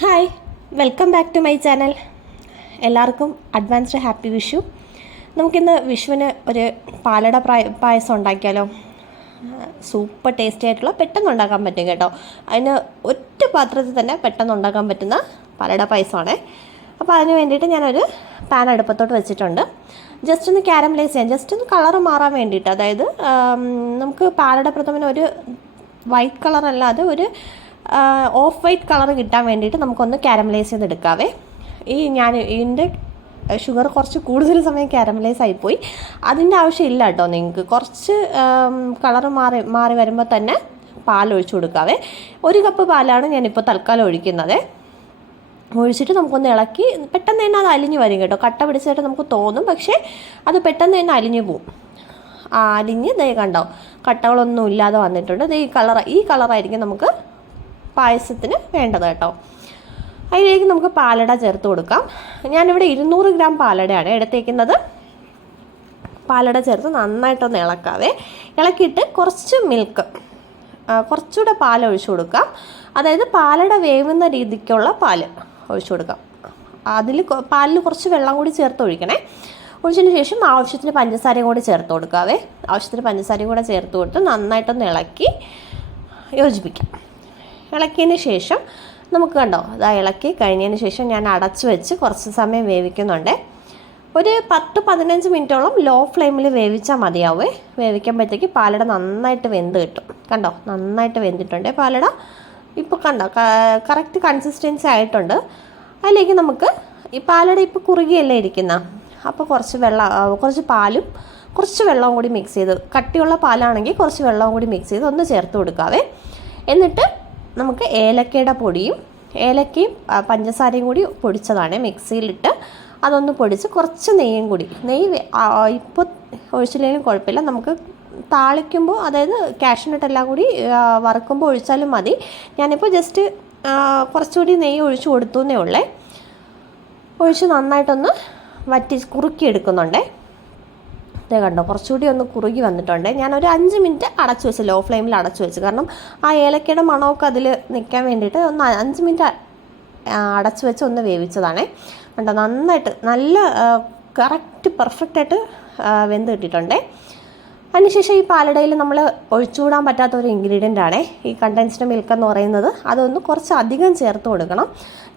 Hi, welcome back to my channel. എല്ലാവർക്കും advanced happy Vishu. നമുക്കിന്ന് വിഷുവിന് ഒരു പാലട പായസം ഉണ്ടാക്കിയാലോ? സൂപ്പർ ടേസ്റ്റി ആയിട്ടുള്ള പെട്ടെന്ന് ഉണ്ടാക്കാൻ പറ്റും കേട്ടോ. അതിന് ഒറ്റ പാത്രത്തിൽ തന്നെ പെട്ടെന്ന് ഉണ്ടാക്കാൻ പറ്റുന്ന പാലട പായസമാണ്. അപ്പോൾ അതിന് വേണ്ടിയിട്ട് ഞാനൊരു പാൻ അടുപ്പത്തോട്ട് വെച്ചിട്ടുണ്ട്. ജസ്റ്റ് ഒന്ന് കാരമലൈസ് ചെയ്യാൻ, ജസ്റ്റ് ഒന്ന് കളറ് മാറാൻ വേണ്ടിയിട്ട്. അതായത് നമുക്ക് പാലട പ്രഥമന് ഒരു വൈറ്റ് കളറല്ലാതെ ഒരു ഓഫ് വൈറ്റ് കളർ കിട്ടാൻ വേണ്ടിയിട്ട് നമുക്കൊന്ന് കാരമലൈസ് ചെയ്തെടുക്കാവേ. ഇതിൻ്റെ ഷുഗർ കുറച്ച് കൂടുതൽ സമയം കാരമലൈസ് ആയിപ്പോയി. അതിൻ്റെ ആവശ്യമില്ല കേട്ടോ. നിങ്ങൾക്ക് കുറച്ച് കളറ് മാറി വരുമ്പോൾ തന്നെ പാൽ ഒഴിച്ചു കൊടുക്കാവേ. 1 കപ്പ് പാലാണ് ഞാനിപ്പോൾ തൽക്കാലം ഒഴിക്കുന്നത്. ഒഴിച്ചിട്ട് നമുക്കൊന്ന് ഇളക്കി പെട്ടെന്ന് തന്നെ അത് അലിഞ്ഞ് വരും കേട്ടോ. കട്ട പിടിച്ചായിട്ട് നമുക്ക് തോന്നും, പക്ഷേ അത് പെട്ടെന്ന് തന്നെ അലിഞ്ഞു പോവും. അലിഞ്ഞ് ദേ കണ്ടോ, കട്ടകളൊന്നും ഇല്ലാതെ വന്നിട്ടുണ്ട്. ഈ കളറായിരിക്കും നമുക്ക് പായസത്തിന് വേണ്ടത് കേട്ടോ. അതിലേക്ക് നമുക്ക് പാലട ചേർത്ത് കൊടുക്കാം. ഞാനിവിടെ 200 ഗ്രാം പാലടയാണ് എടുത്തേക്കുന്നത്. പാലട ചേർത്ത് നന്നായിട്ടൊന്ന് ഇളക്കാവേ. ഇളക്കിയിട്ട് കുറച്ച് മിൽക്ക്, കുറച്ചുകൂടെ പാൽ ഒഴിച്ചു കൊടുക്കാം. അതായത് പാലട വേവുന്ന രീതിക്കുള്ള പാൽ ഒഴിച്ചു കൊടുക്കാം. പാലിൽ കുറച്ച് വെള്ളം കൂടി ചേർത്ത് ഒഴിക്കണേ. ഒഴിച്ചതിന് ശേഷം ആവശ്യത്തിന് പഞ്ചസാരയും കൂടി ചേർത്ത് കൊടുക്കാവേ. ആവശ്യത്തിന് പഞ്ചസാരയും കൂടെ ചേർത്ത് കൊടുത്ത് നന്നായിട്ടൊന്ന് ഇളക്കി യോജിപ്പിക്കാം. ഇളക്കിയതിന് ശേഷം നമുക്ക് കണ്ടോ, ഇളക്കി കഴിഞ്ഞതിന് ശേഷം ഞാൻ അടച്ചു വെച്ച് കുറച്ച് സമയം വേവിക്കുന്നുണ്ട്. ഒരു 10-15 മിനിറ്റോളം ലോ ഫ്ലെയിമിൽ വേവിച്ചാൽ മതിയാവേ. വേവിക്കുമ്പോഴത്തേക്ക് പാലട നന്നായിട്ട് വെന്ത് കിട്ടും. കണ്ടോ, നന്നായിട്ട് വെന്തിട്ടുണ്ട് പാലട. ഇപ്പോൾ കണ്ടോ, കറക്റ്റ് കൺസിസ്റ്റൻസി ആയിട്ടുണ്ട്. അതിലേക്ക് നമുക്ക് ഈ പാലട ഇപ്പോൾ കുറുകിയല്ലേ ഇരിക്കുന്ന, അപ്പോൾ കുറച്ച് പാലും കുറച്ച് വെള്ളവും കൂടി മിക്സ് ചെയ്ത്, കട്ടിയുള്ള പാലാണെങ്കിൽ കുറച്ച് വെള്ളവും കൂടി മിക്സ് ചെയ്ത് ഒന്ന് ചേർത്ത് കൊടുക്കാവേ. എന്നിട്ട് നമുക്ക് ഏലക്കയുടെ പൊടിയും ഏലക്കയും പഞ്ചസാരയും കൂടി പൊടിച്ചതാണ് മിക്സിയിലിട്ട് അതൊന്ന് പൊടിച്ച് കുറച്ച് നെയ്യും കൂടി, നെയ്യ് ഇപ്പോൾ ഒഴിച്ചില്ലെങ്കിലും കുഴപ്പമില്ല. നമുക്ക് താളിക്കുമ്പോൾ, അതായത് കാഷ്യൂനട്ട് എല്ലാം കൂടി വറുക്കുമ്പോൾ ഒഴിച്ചാലും മതി. ഞാനിപ്പോൾ ജസ്റ്റ് കുറച്ചുകൂടി നെയ്യ് ഒഴിച്ച് കൊടുത്തു എന്നേ ഉള്ളേ. ഒഴിച്ച് നന്നായിട്ടൊന്ന് കുറുക്കി എടുക്കുന്നുണ്ടേ. ഇതേ കണ്ടോ, കുറച്ചുകൂടി ഒന്ന് കുറുകി വന്നിട്ടുണ്ട്. ഞാനൊരു 5 മിനിറ്റ് അടച്ചു വെച്ച്, ലോ ഫ്ലെയിമിൽ അടച്ചു വെച്ച്. കാരണം ആ ഏലക്കയുടെ മണമൊക്കെ അതിൽ നിൽക്കാൻ വേണ്ടിയിട്ട് ഒന്ന് 5 മിനിറ്റ് അടച്ചു വെച്ച് ഒന്ന് വേവിച്ചതാണേ. കണ്ടോ, നന്നായിട്ട് നല്ല കറക്റ്റ് പെർഫെക്റ്റായിട്ട് വെന്ത് കിട്ടിയിട്ടുണ്ടേ. അതിനുശേഷം ഈ പാലടയിൽ നമ്മൾ ഒഴിച്ചുകൂടാൻ പറ്റാത്ത ഒരു ഇൻഗ്രീഡിയൻ്റ് ആണ് ഈ കണ്ടൻസ്ഡ് മിൽക്ക് എന്ന് പറയുന്നത്. അതൊന്ന് കുറച്ച് അധികം ചേർത്ത് കൊടുക്കണം.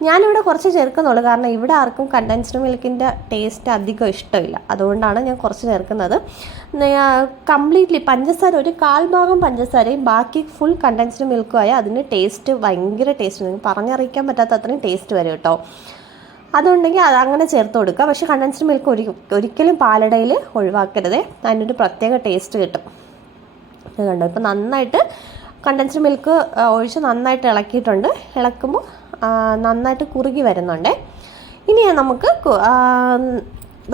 ഞാനിവിടെ കുറച്ച് ചേർക്കുന്നുള്ളൂ, കാരണം ഇവിടെ ആർക്കും കണ്ടൻസ്ഡ് മിൽക്കിൻ്റെ ടേസ്റ്റ് അധികം ഇഷ്ടമില്ല. അതുകൊണ്ടാണ് ഞാൻ കുറച്ച് ചേർക്കുന്നത്. കംപ്ലീറ്റ്ലി പഞ്ചസാര, ഒരു 1/4 ഭാഗം പഞ്ചസാരയും ബാക്കി ഫുൾ കണ്ടൻസ്ഡ് മിൽക്കും ആയാൽ അതിന് ടേസ്റ്റ് ഭയങ്കര ടേസ്റ്റ്, നിങ്ങൾക്ക് പറഞ്ഞറിയിക്കാൻ പറ്റാത്ത അത്രയും ടേസ്റ്റ് വരും കേട്ടോ. അതുണ്ടെങ്കിൽ അതങ്ങനെ ചേർത്ത് കൊടുക്കുക. പക്ഷേ കണ്ടൻസ്ഡ് മിൽക്ക് ഒരിക്കലും പാലടയിൽ ഒഴിവാക്കരുത്. അതിനൊരു പ്രത്യേക ടേസ്റ്റ് കിട്ടും. ഇത് കണ്ടോ, ഇപ്പോൾ നന്നായിട്ട് കണ്ടൻസ്ഡ് മിൽക്ക് ഒഴിച്ച് നന്നായിട്ട് ഇളക്കിയിട്ടുണ്ട്. ഇളക്കുമ്പോൾ നന്നായിട്ട് കുറുകി വരുന്നുണ്ട്. ഇനി നമുക്ക്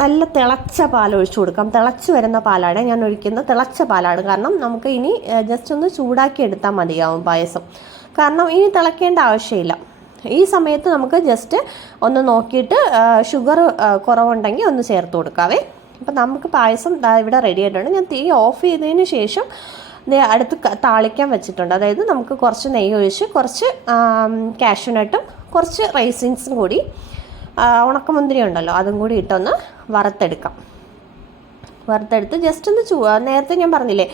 നല്ല തിളച്ച പാൽ ഒഴിച്ചു കൊടുക്കാം. തിളച്ച് വരുന്ന പാലാണ് ഞാൻ ഒഴിക്കുന്നത്, തിളച്ച പാലാണ്. കാരണം നമുക്ക് ഇനി ജസ്റ്റ് ഒന്ന് ചൂടാക്കി എടുത്താൽ മതിയാവും പായസം. കാരണം ഇനി തിളക്കേണ്ട ആവശ്യമില്ല. ഈ സമയത്ത് നമുക്ക് ജസ്റ്റ് ഒന്ന് നോക്കിയിട്ട് ഷുഗർ കുറവുണ്ടെങ്കിൽ ഒന്ന് ചേർത്ത് കൊടുക്കാവേ. അപ്പം നമുക്ക് പായസം ഇവിടെ റെഡി ആയിട്ടുണ്ട്. ഞാൻ തീ ഓഫ് ചെയ്തതിന് ശേഷം അടുത്ത് താളിക്കാൻ വെച്ചിട്ടുണ്ട്. അതായത് നമുക്ക് കുറച്ച് നെയ്യ് ഒഴിച്ച് കുറച്ച് കാഷ്യൂനട്ടും കുറച്ച് റൈസിൻസും കൂടി, ഉണക്കമുന്തിരി ഉണ്ടല്ലോ, അതും കൂടി ഇട്ടൊന്ന് വറുത്തെടുക്കാം. വറുത്തെടുത്ത് ജസ്റ്റ് ഒന്ന് നേരത്തെ ഞാൻ പറഞ്ഞില്ലേ,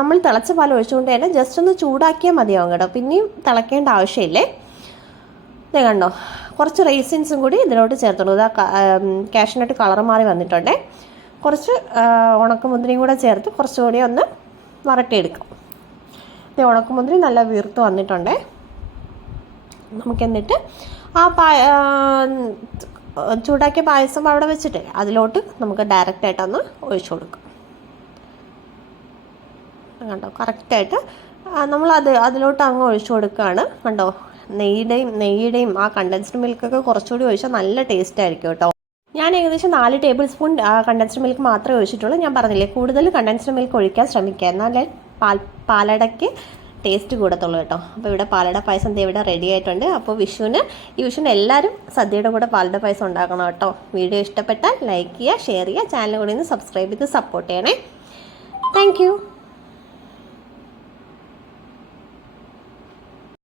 നമ്മൾ തിളച്ച പാൽ ഒഴിച്ചുകൊണ്ട് തന്നെ ജസ്റ്റ് ഒന്ന് ചൂടാക്കിയാൽ മതിയാവും കേട്ടോ. പിന്നെയും തിളക്കേണ്ട ആവശ്യമില്ലേ. ഇതേ കണ്ടോ, കുറച്ച് റൈസിൻസും കൂടി ഇതിലോട്ട് ചേർത്തോളൂ. കാഷ്യൂനട്ട് കളർ മാറി വന്നിട്ടുണ്ടേ. കുറച്ച് ഉണക്കമുന്തിരിയും കൂടെ ചേർത്ത് കുറച്ചുകൂടി ഒന്ന് വരട്ടിയെടുക്കാം. ഇത് ഉണക്കമുന്തിരി നല്ല വീർത്ത് വന്നിട്ടുണ്ടേ. നമുക്കെന്നിട്ട് ആ ചൂടാക്കിയ പായസം അവിടെ വെച്ചിട്ട് അതിലോട്ട് നമുക്ക് ഡയറക്റ്റായിട്ടൊന്ന് ഒഴിച്ചു കൊടുക്കാം. കണ്ടോ, കറക്റ്റായിട്ട് അതിലോട്ട് അങ്ങ് ഒഴിച്ചു കൊടുക്കുകയാണ്. കണ്ടോ, നെയ്യുടെയും ആ കണ്ടൻസ്ഡ് മിൽക്കൊക്കെ കുറച്ചുകൂടി ഒഴിച്ചാൽ നല്ല ടേസ്റ്റ് ആയിരിക്കും കേട്ടോ. ഞാൻ ഏകദേശം 4 ടേബിൾ സ്പൂൺ കണ്ടൻസ്ഡ് മിൽക്ക് മാത്രമേ ഒഴിച്ചിട്ടുള്ളൂ. ഞാൻ പറഞ്ഞില്ലേ, കൂടുതൽ കണ്ടൻസ്ഡ് മിൽക്ക് ഒഴിക്കാൻ ശ്രമിക്കുക, എന്നാലേ പാലടയ്ക്ക് ടേസ്റ്റ് കൂടത്തുള്ളൂ കേട്ടോ. അപ്പോൾ ഇവിടെ പാലട പായസം ഇവിടെ റെഡി ആയിട്ടുണ്ട്. അപ്പോൾ ഈ വിഷുവിന് എല്ലാവരും സദ്യയുടെ കൂടെ പാലട പായസം ഉണ്ടാക്കണം കേട്ടോ. വീഡിയോ ഇഷ്ടപ്പെട്ടാൽ ലൈക്ക് ചെയ്യുക, ഷെയർ ചെയ്യുക, ചാനൽ കൂടി ഒന്ന് സബ്സ്ക്രൈബ് ചെയ്ത് സപ്പോർട്ട് ചെയ്യണേ. താങ്ക്